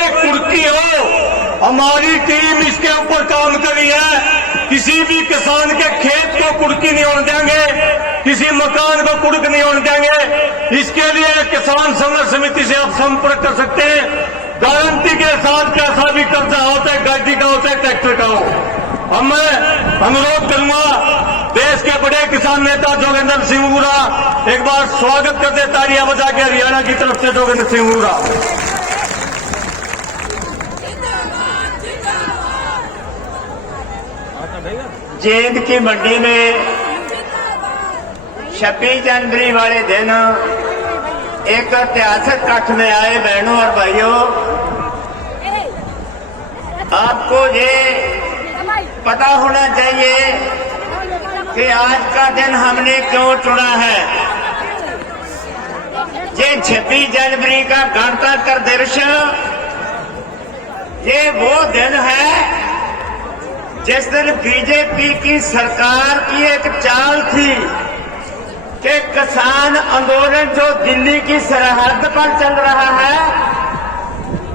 कोई कुर्की हो, हमारी टीम इसके ऊपर काम करी है। किसी भी किसान के खेत को कुर्की नहीं होने देंगे, किसी मकान को कुर्क नहीं होने देंगे। इसके लिए किसान संघर्ष समिति से आप संपर्क कर सकते हैं। गारंटी के साथ कैसा भी कर्जा होता है, गाड़ी का होता है, ट्रैक्टर का हो। मैं अनुरोध करूंगा देश के बड़े किसान नेता जोगेंद्र सिंह वोरा, एक बार स्वागत करते तालियां बजा के हरियाणा की तरफ से जोगेंद्र सिंह वोरा। जींद की मंडी में 26 जनवरी वाले दिन एक ऐतिहासिक कट में आए बहनों और भाइयों, आपको ये पता होना चाहिए कि आज का दिन हमने क्यों चुना है। ये 26 जनवरी का गणतंत्र दिवस, ये वो दिन है जिस दिन बीजेपी की सरकार की एक चाल थी कि किसान आंदोलन जो दिल्ली की सरहद पर चल रहा है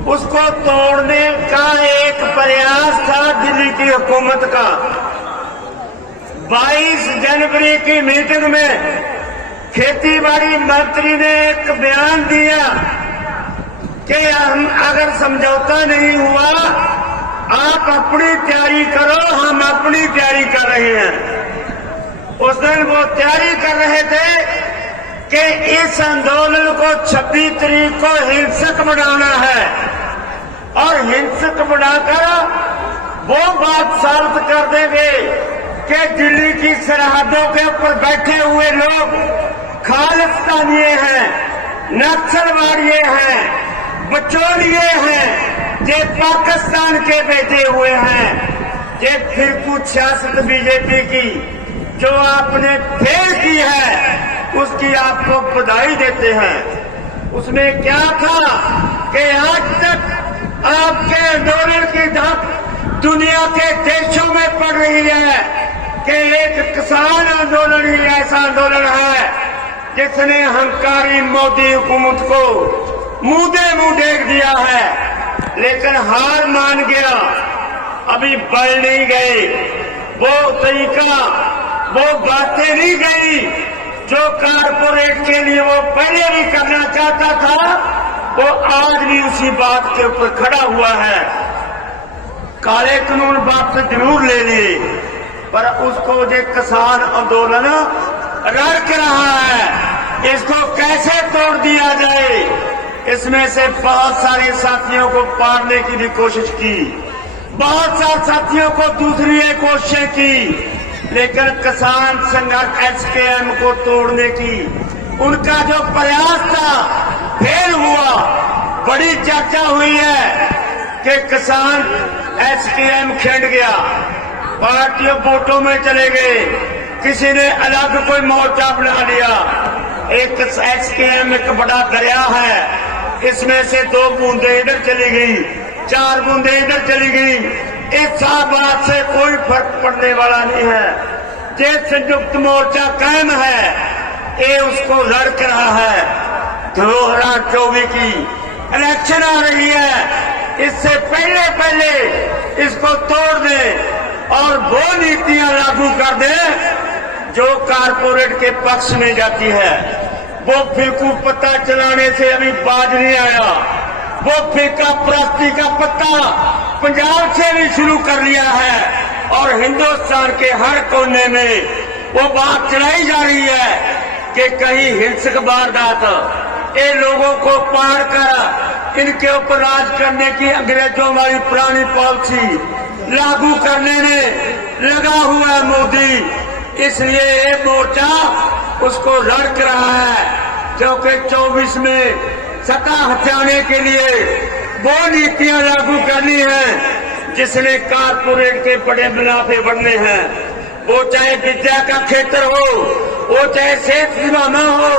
उसको तोड़ने का एक प्रयास था दिल्ली की हुकूमत का। 22 जनवरी की मीटिंग में खेतीबाड़ी मंत्री ने एक बयान दिया कि हम अगर समझौता नहीं हुआ आप अपनी तैयारी करो, हम अपनी तैयारी कर रहे हैं। उस दिन वो तैयारी कर रहे थे कि इस आंदोलन को 26 तारीख को हिंसक बनाना है और हिंसक बनाकर वो बात साबित कर देंगे कि दिल्ली की सरहदों के ऊपर बैठे हुए लोग खालिस्तानी हैं, नक्सलवादी हैं, बचौलिए हैं, ये पाकिस्तान के बेटे हुए हैं। ये फिर कुछ सियासत बीजेपी की जो आपने फेल की है उसकी आपको बधाई देते हैं। उसमें क्या था कि आज तक आपके आंदोलन की धक दुनिया के देशों में पड़ रही है कि एक किसान आंदोलन ही ऐसा आंदोलन है जिसने हंकारी मोदी हुकूमत को मुंह देख दिया है, लेकिन हार मान गया। अभी बढ़ नहीं गए, वो तरीका, वो बातें नहीं गई जो कारपोरेट के लिए वो पहले भी करना चाहता था, वो आज भी उसी बात के ऊपर खड़ा हुआ है। काले कानून वापस जरूर ले लिए, पर उसको जो किसान आंदोलन रख रहा है इसको कैसे तोड़ दिया जाए, इसमें से बहुत सारे साथियों को पारने की भी कोशिश की, बहुत सारे साथियों को दूसरी कोशिशें की, लेकिन किसान संघर्ष एसकेएम को तोड़ने की उनका जो प्रयास था फेल हुआ। बड़ी चर्चा हुई है कि किसान एसकेएम खिंड गया, पार्टियों वोटों में चले गए, किसी ने अलग कोई मोर्चा बना लिया। एक एसकेएम एक बड़ा दरिया है, इसमें से 2 बूंदे इधर चली गई, 4 बूंदे इधर चली गई। इस बात से कोई फर्क पड़ने वाला नहीं है। ये संयुक्त मोर्चा कायम है, ये उसको लड़ रहा है। 2024 की इलेक्शन आ रही है, इससे पहले इसको तोड़ दे और वो नीतियां लागू कर दे जो कारपोरेट के पक्ष में जाती है। वो फिरकू पत्ता चलाने से अभी बाज नहीं आया, वो फिरका प्रस्ती का पत्ता पंजाब से भी शुरू कर लिया है और हिंदुस्तान के हर कोने में वो बात चलाई जा रही है कि कहीं हिंसक वारदात ये लोगों को पार कर इनके ऊपर राज करने की अंग्रेजों वाली पुरानी पॉलिसी लागू करने में लगा हुआ है मोदी। इसलिए ये मोर्चा उसको लड़ रहा है, क्योंकि 24 में सत्ता हथियाने के लिए वो नीतियां लागू करनी है जिसने कारपोरेट के बड़े मुनाफे बढ़ने हैं। वो चाहे विद्या का क्षेत्र हो, वो चाहे सेहत बीमा हो,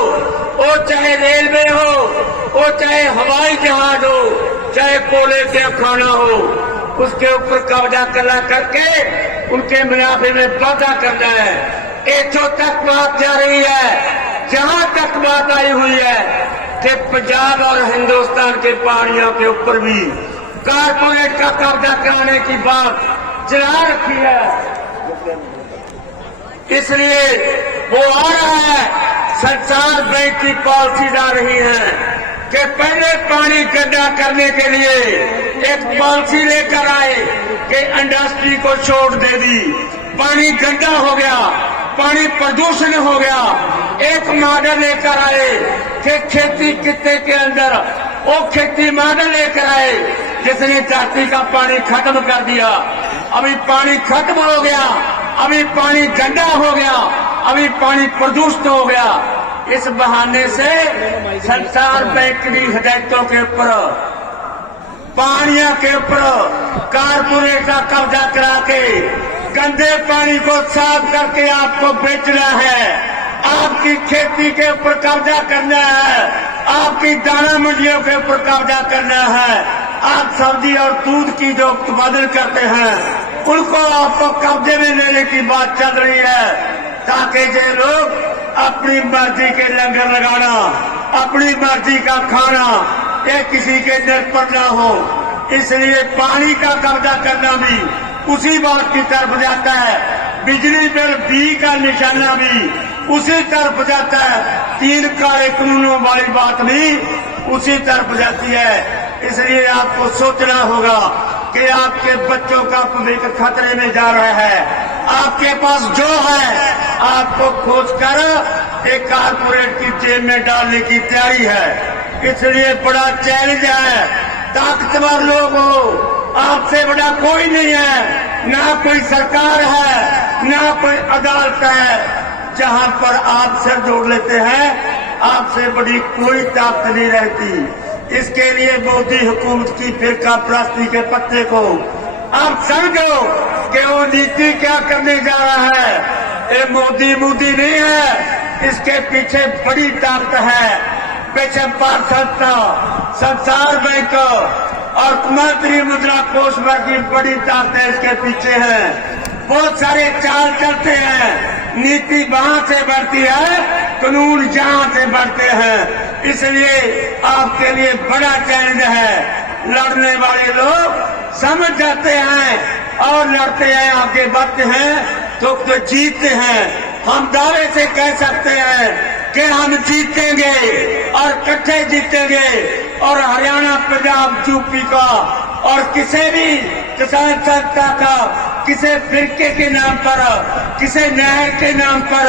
वो चाहे रेलवे हो, वो चाहे हवाई जहाज हो, चाहे कोयले के खाना हो, उसके ऊपर कब्जा करके उनके मुनाफे में वादा करना है। इथों तक बात जा रही है, जहां तक बात आई हुई है कि पंजाब और हिंदुस्तान के पानियों के ऊपर भी कारपोरेट का कब्जा कराने की बात चला रखी है। इसलिए वो आ रहा है, सरकार बैंक की पॉलिसी आ रही है कि पहले पानी गंदा करने के लिए एक पॉलिसी लेकर आए कि इंडस्ट्री को छूट दे दी। पानी गंदा हो गया, पानी प्रदूषण हो गया। एक मॉडल लेकर आए कि खेती कित्ते के अंदर वो खेती मॉडल लेकर आए जिसने धरती का पानी खत्म कर दिया। अभी पानी खत्म हो गया, अभी पानी गंदा हो गया, अभी पानी प्रदूषित हो गया। इस बहाने से संसार बैंक की हिदायतों के ऊपर, पानियों के ऊपर कारपोरेट का कब्जा करा के गंदे पानी को साफ करके आपको बेचना है, आपकी खेती के ऊपर कब्जा करना है, आपकी दाना मंडियों के ऊपर कब्जा करना है। आप सब्जी और दूध की जो उत्पादन करते हैं उनको आपको कब्जे में लेने की बात चल रही है, ताकि ये लोग अपनी मर्जी के लंगर लगाना, अपनी मर्जी का खाना, ये किसी के निर्भर न हो। इसलिए पानी का कब्जा करना भी उसी बात की तरफ जाता है, बिजली बिल बी का निशाना भी उसी तरफ जाता है, 3 काले कानूनों वाली बात भी उसी तरफ जाती है। इसलिए आपको सोचना होगा कि आपके बच्चों का भविष्य खतरे में जा रहा है। आपके पास जो है आपको खोज कर एक कारपोरेट की जेब में डालने की तैयारी है। इसलिए बड़ा चैलेंज है, ताकतवर लोग हो, आपसे बड़ा कोई नहीं है, ना कोई सरकार है, ना कोई अदालत है। जहां पर आप सिर जोड़ लेते हैं, आपसे बड़ी कोई ताकत नहीं रहती। इसके लिए मोदी हुकूमत की फिरका प्रस्ती के पत्ते को आप समझो कि वो नीति क्या करने जा रहा है। ये मोदी नहीं है, इसके पीछे बड़ी ताकत है। पेशे संस्था, संसार बैंक और मंत्री मुद्रा कोष की बड़ी ताकत इसके पीछे है। बहुत सारे चाल चलते हैं, नीति वहां से बढ़ती है, कानून जहां से बढ़ते हैं। इसलिए आपके लिए बड़ा चैलेंज है। लड़ने वाले लोग समझ जाते हैं और लड़ते हैं, आगे बढ़ते हैं तो जीतते हैं। हम दावे से कह सकते हैं कि हम जीतेंगे और इकट्ठे जीतेंगे। और हरियाणा, पंजाब, यूपी का और किसी भी किसान संस्था का किसी फिरके के नाम पर, किसी नहर के नाम पर,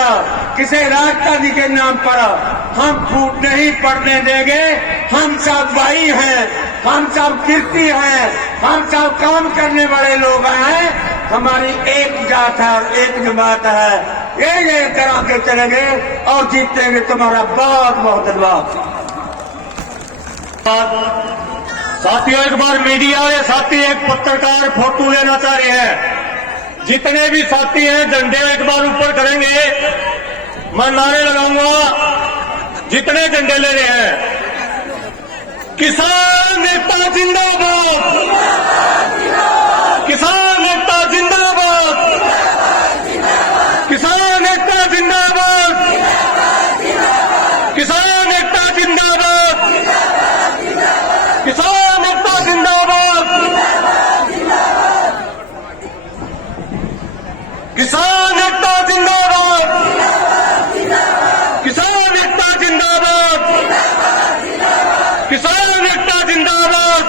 किसी राजधानी के नाम पर हम फूट नहीं पड़ने देंगे। हम सब भाई हैं, हम सब कीर्ति हैं, हम सब काम करने वाले लोग हैं। हमारी एक जात है और एक जमात है। ये करा के चलेंगे और जीतेंगे। तुम्हारा बहुत बहुत धन्यवाद। साथियों, एक बार मीडिया वाले साथी, एक पत्रकार फोटो लेना चाह रहे हैं। जितने भी साथी हैं झंडे एक बार ऊपर करेंगे, मैं नारे लगाऊंगा। जितने झंडे ले रहे हैं, किसान नेता जिंदाबाद, किसान नेता जिंदाबाद, किसान नेता जिंदाबाद, किसान नेता जिंदाबाद, किसान नेता जिंदाबाद, किसान नेता जिंदाबाद, किसान नेता जिंदाबाद, किसान नेता जिंदाबाद।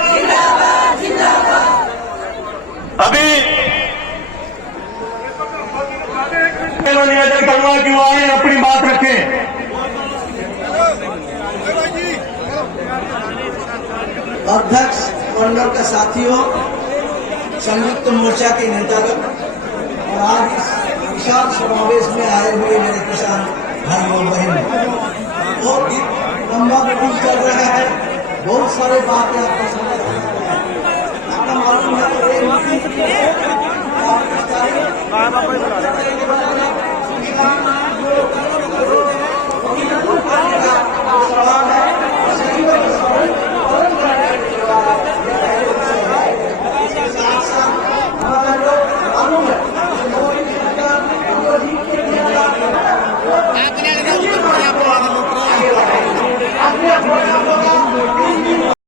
अभी निवेदन करूंगा कि वो आए अपनी बात रखें। अध्यक्ष मंडल के साथियों, संयुक्त मोर्चा के नेतागण और आज इस विशाल समावेश में आए हुए मेरे किसान भाई और बहन, बहुत ही लंबा मीटिंग चल रहा है। बहुत सारे बातें आपको समझ आपका मालूम है। तो एक मीटिंग